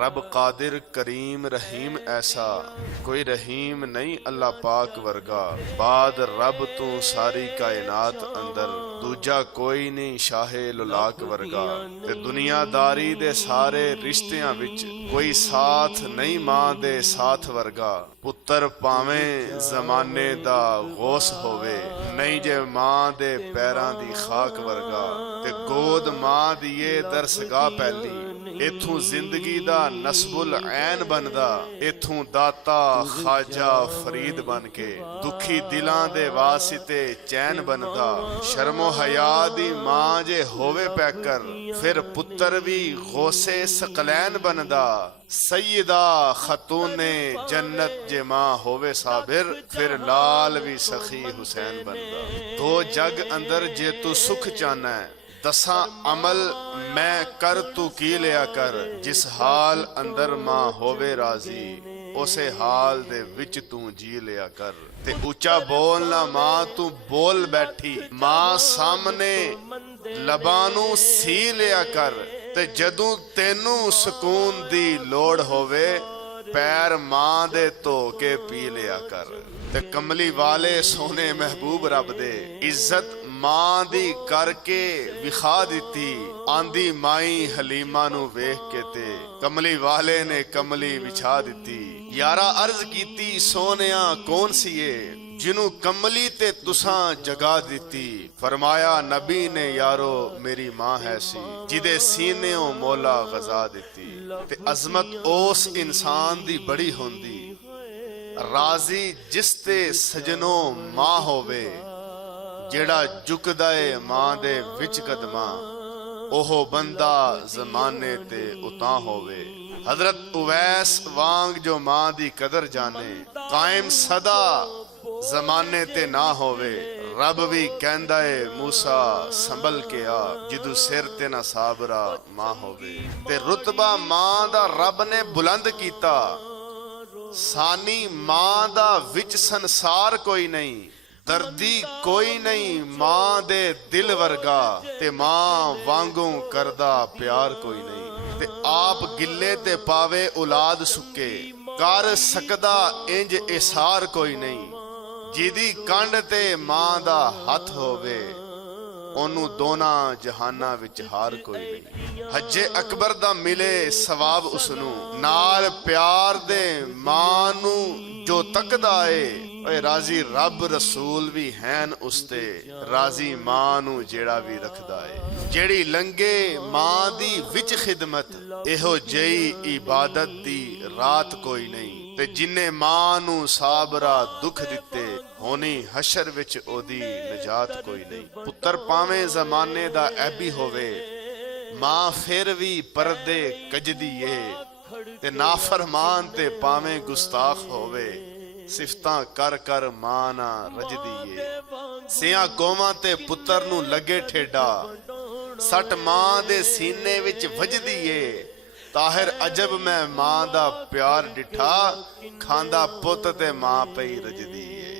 رب قادر کریم رحیم ایسا، کوئی رحیم نہیں اللہ پاک ورگا، بعد رب تو ساری کائنات اندر دوجا کوئی نہیں شاہ لولاک ورگا، تے دنیا داری دے سارے رشتیاں وچ کوئی ساتھ نہیں ماں دے ساتھ ورگا، پتر پاویں زمانے دا غوث ہووے، نہیں جے ماں دے پیراں دی خاک ورگا، تے گود ماں دیے درسگاہ پہلی، ایتھوں زندگی دا نسب العین بندا، ایتھوں داتا خواجہ فرید بن کے دکھی دلاں دے واسطے چین بندا، شرم و حیا دی ماں جے ہووے پیکر، پھر پتر بھی غوث ثقلین بندا، سیدہ خاتون جنت جے ماں ہووے صابر، پھر لال بھی سخی حسین بندا، دو جگ اندر جے تو سکھ چاہنا ہے، دساں عمل میں کر تو کی لیا کر، جس حال اندر ماں ہووے راضی، اسے حال دے وچ تو جی لیا کر، تے اچا بولنا ماں تو بول بیٹھی، ماں سامنے لبانوں سی لیا کر، تے جدوں تینوں سکون دی لوڑ ہووے، پیر ماں دے تو کے پی لیا کر، تے کملی والے سونے محبوب رب دے عزت ماں دی کر کے وکھا دیتی، آندی مائی حلیمہ نو ویکھ کے تے کملی والے نے کملی بچھا دیتی، یارا عرض کیتی سونیاں کون سیے جنوں کملی تے تساں جگا دیتی، فرمایا نبی نے یارو میری ماں ہے سی، جدے سینےوں مولا غذا دیتی، تے عظمت اس انسان دی بڑی ہوندی، راضی جس تے سجنوں ماں ہووے، جیڑا جھکدائے ماں دے وچ قدماں، اوہو بندہ زمانے تے اتاں ہووے، حضرت اویس وانگ جو ماں دی قدر جانے، قائم صدا زمانے تے نہ ہووے، رب بھی کہندا اے موسیٰ سنبھل کے آ، جدو سر تے نہ صابرہ ماں ہووے، تے رتبہ ماں دا رب نے بلند کیتا، سانی ماں دا وچ سنسار کوئی نہیں، دردی کوئی نہیں ماں دے دل ورگا، تے ماں وانگوں کردہ پیار کوئی نہیں، تے آپ گلے تے پاوے اولاد سکے، کر سکدا انج اثار کوئی نہیں، جیدی کنڈ تے ماں دا ہاتھ ہووے، انہوں دونا جہانہ وچ ہار کوئی نہیں، حج اکبر دا ملے ثواب اسنو، نال پیار دے مانو جو تکدا اے، اے راضی رب رسول بھی ہیں استے، راضی مانو جیڑا بھی رکھدا اے، جیڑی لنگے ماں دی وچ خدمت، ایہو جئی عبادت دی رات کوئی نہیں، تے جنہیں ماں نو صابرہ دکھ دیتے، ہونی حشر وچ او دی نجات کوئی نہیں، پتر پاویں زمانے دا ایبی ہووے، ماں پھر بھی پردے کجدی اے، تے نافرمان تے پاویں گستاخ ہووے، صفتاں کر کر ماں نہ رجدی اے، سیاں قوماں تے پتر نو لگے ٹھیڈا، سٹ ماں دے سینے وچ وجدی اے، طاہر عجب میں ماں دا پیار ڈٹھا، کھاندا پت تے ماں پئی رجدی اے۔